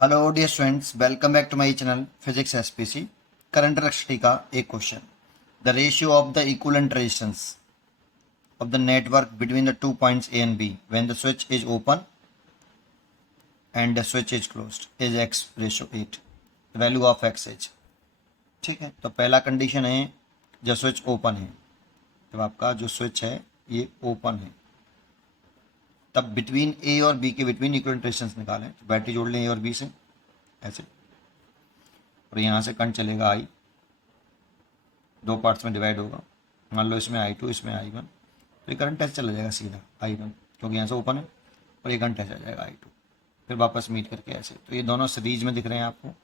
Hello dear students, welcome back to my channel physics SPC. Current electricity का एक question. The ratio of the equivalent resistance of the network between the two points A and B when the switch is open and the switch is closed is x ratio 8। Value of x is, ठीक है। तो पहला condition है जब switch open है, जब आपका जो स्विच है ये ओपन है, तब बिटवीन ए और बी के बिटवीन इक्विवेलेंट रेजिस्टेंस निकालें। तो बैटरी जोड़ लें ए और बी से ऐसे, और यहाँ से करंट चलेगा आई, दो पार्ट्स में डिवाइड होगा। मान लो इसमें I2 इसमें I1, तो ये करंट ऐसे चला जाएगा सीधा I1, क्योंकि यहाँ से ओपन है, और ये करंट ऐसे आ जाएगा I2, फिर वापस मीट करके ऐसे। तो ये दोनों सीरीज में दिख रहे हैं आपको।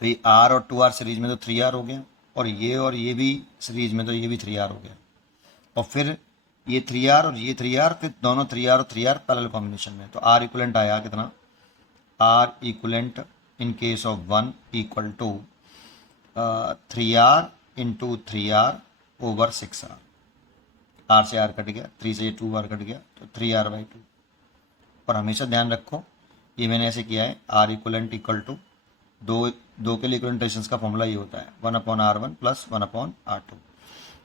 तो ये R और 2R सीरीज में तो 3R हो गया, और ये भी सीरीज में तो ये भी 3R हो गया। और फिर ये 3R और ये 3R, फिर दोनों 3R और 3R पैरेलल कॉम्बिनेशन में। तो R इक्वलेंट आया कितना? R equivalent in case of 1 equal to 3R into 3R over 6R। R से R कट गया, 3 से 2R कट गया, तो 3R/2। और हमेशा ध्यान रखो, ये मैंने ऐसे किया है, R इक्वलेंट इक्वल टू दो के लिए इक्वलेंट रेजिस्टेंस का फॉर्मूला ये होता है 1/R1 प्लस 1/R2।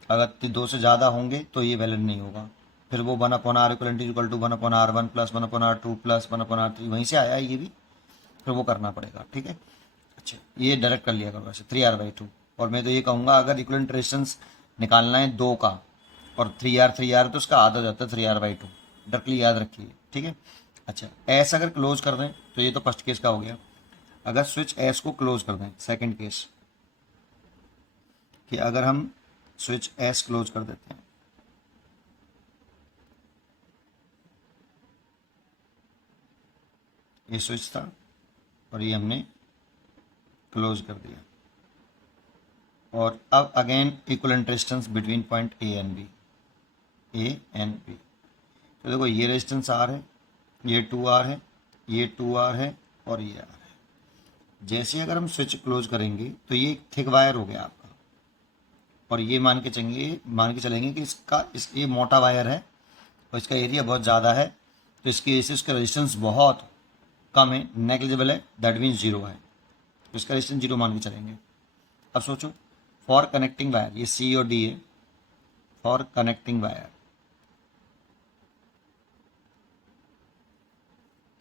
अगर दो से ज़्यादा होंगे तो ये वैलिड नहीं होगा। फिर वो 1/R equivalent equal to 1/R1 plus 1/R2 plus 1/R3, वहीं से आया है ये भी, फिर वो करना पड़ेगा, ठीक है। अच्छा, ये डायरेक्ट कर लिया करो वैसे 3R/2। और मैं तो ये कहूँगा, अगर इक्विवेलेंट रेजिस्टेंस निकालना है दो का और 3R तो उसका आधा जाता है 3R/2, डायरेक्टली याद रखिए, ठीक है। अच्छा, एस अगर क्लोज कर दें तो ये तो फर्स्ट केस का हो गया। अगर स्विच एस को क्लोज कर दें, सेकंड केस, कि अगर हम स्विच एस क्लोज कर देते हैं, ये स्विच था और ये हमने क्लोज कर दिया, और अब again equivalent resistance between point A and B. तो देखो, ये रेजिस्टेंस आर है, ये 2R है, ये 2R है, और ये R है। जैसे अगर हम स्विच क्लोज करेंगे तो ये थिक वायर हो गया आपका, और ये मान के चलेंगे कि ये मोटा वायर है और इसका एरिया बहुत ज़्यादा है, तो इसकी वजह से इसका रेजिस्टेंस बहुत कम है, नेग्लिजिबल है, दैट मीन्स जीरो है। तो इसका रेजिस्टेंस जीरो मान के चलेंगे। अब सोचो, फॉर कनेक्टिंग वायर, ये C और D है, for connecting wire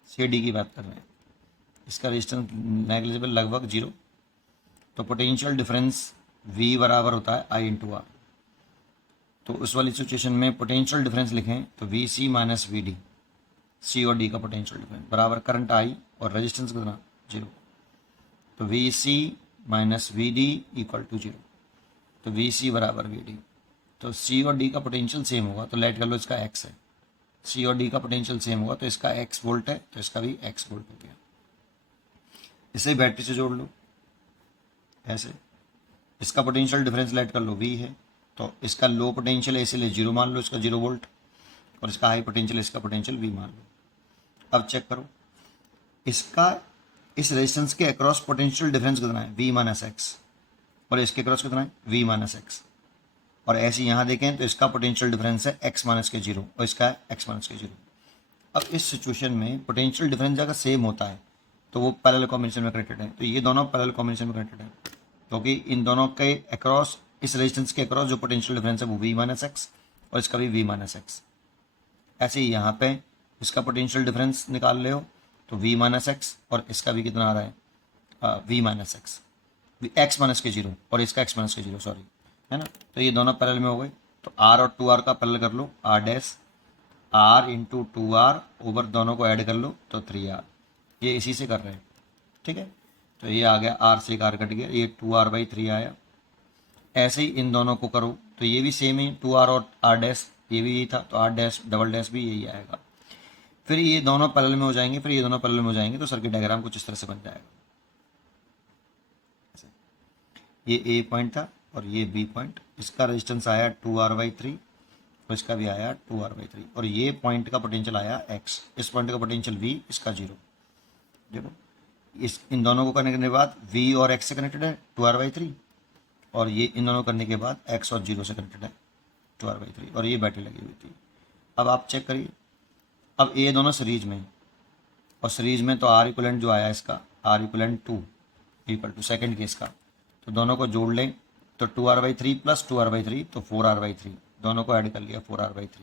C D की बात कर रहे हैं, इसका रेजिस्टेंस नेग्लिजिबल, लगभग जीरो। तो पोटेंशियल डिफरेंस V बराबर होता है I इंटू R। तो उस वाली सिचुएशन में पोटेंशियल डिफरेंस लिखें तो VC माइनस VD, C और D का पोटेंशियल डिफरेंस बराबर करंट I और रेजिस्टेंस कितना? जीरो। तो VC minus VD equal to zero. तो VC बराबर VD। तो C और D का पोटेंशियल सेम होगा, तो लेट कर लो इसका X है। C और D का पोटेंशियल सेम होगा, तो इसका X वोल्ट है, तो इसका भी X वोल्ट हो गया। इसे बैटरी से जोड़ लो ऐसे, इसका पोटेंशियल डिफरेंस लेट कर लो V है, तो इसका लो पोटेंशियल है इसलिए जीरो मान लो, इसका 0 वोल्ट, और इसका हाई पोटेंशियल, इसका पोटेंशियल V मान लो। अब चेक करो, इसका इस रेजिस्टेंस के अक्रॉस पोटेंशियल डिफरेंस कितना है? V माइनस एक्स, और इसके अक्रॉस कितना है? V minus x. और ऐसे यहाँ देखें तो इसका पोटेंशियल डिफरेंस है x माइनस के जीरो, और इसका है x माइनस के जीरो। अब इस सिचुएशन में पोटेंशियल डिफरेंस अगर सेम होता है तो वो पैरेलल कॉम्बिनेशन में कनेक्टेड है। तो ये दोनों पैरेलल कॉम्बिनेशन में कनेक्टेड है, क्योंकि इन दोनों के अक्रॉस, इस रेजिस्टेंस के अक्रॉस जो पोटेंशियल डिफरेंस है वो V माइनस एक्स, और इसका भी V माइनस एक्स। ऐसे ही यहाँ पे इसका पोटेंशियल डिफरेंस निकाल ले हो तो V माइनस एक्स, और इसका भी कितना आ रहा है? V minus x, x minus के जीरो, और इसका x माइनस के जीरो, सॉरी, है ना। तो ये दोनों पैरेलल में हो गए, तो R और 2R का पैरेलल कर लो, R dash R into 2R over दोनों को ऐड कर लो तो 3R। ये इसी से कर रहे हैं, ठीक है। तो ये आ गया, R से एक R कट गया, ये 2R/3 आया। ऐसे ही इन दोनों को करो तो ये भी सेम है, 2R और R डैश, ये भी यही था, तो R डैश डबल डैश भी यही आएगा। फिर ये दोनों पैरेलल में हो जाएंगे, फिर ये दोनों पैरेलल में हो जाएंगे, तो सर्किट डायग्राम कुछ इस तरह से बन जाएगा। ये A पॉइंट था और ये B पॉइंट, इसका रेजिस्टेंस आया 2R/3 और इसका भी आया 2R/3, और ये पॉइंट का पोटेंशियल आया X, इस पॉइंट का पोटेंशियल V, इसका जीरो। देखो, इन दोनों को करने के बाद V और X से कनेक्टेड है 2R/3, और ये इन दोनों करने के बाद X और जीरो से कनेक्टेड है 2R/3, और ये बैटरी लगी हुई थी। अब आप चेक करिए, अब ये दोनों सीरीज में, और सीरीज में तो आर इक्वलेंट जो आया इसका R equivalent 2 equal to second case का, तो दोनों को जोड़ लें तो 2r/3 प्लस 2r/3 तो 4r/3, दोनों को ऐड कर लिया 4r/3।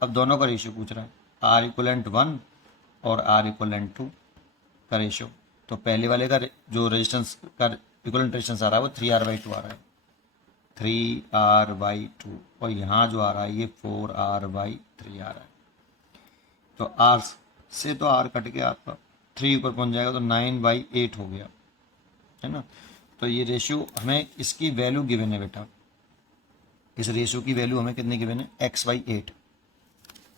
अब दोनों का रेशियो पूछ रहा है, आर इक्वलेंट 1 और आर इक्वलेंट 2 का रेशियो। तो पहले वाले का जो रेजिस्टेंस का इक्वलेंट रेजिस्टेंस आ रहा है वो 3r/2 आ रहा है, 3r/2, और यहाँ जो आ रहा है ये 4r/3 आ रहा है। तो r से तो r कट के आपका 3 ऊपर पहुँच जाएगा तो 9/8 हो गया, है ना। तो ये रेशियो हमें इसकी वैल्यू गिवन है बेटा, इस रेशियो की वैल्यू हमें कितनी गिवन है, x/8।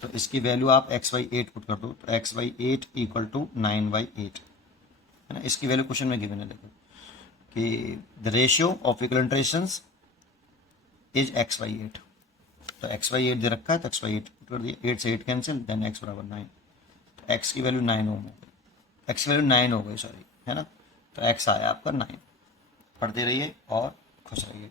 तो इसकी वैल्यू आप x/8 पुट कर दो तो x/8 इक्वल टू 9/8, है ना। इसकी वैल्यू क्वेश्चन में गिवन है, देखो कि the ratio of equivalent resistance is x/8। तो x/8 दे रखा है तो x/8 पुट कर दिया, 8 से 8 कैंसिल, देन x बराबर 9। तो x की वैल्यू 9 हो गई, x की वैल्यू 9 हो गई सॉरी, है ना। तो x आया आपका 9। पढ़ते रहिए और खुश रहिए।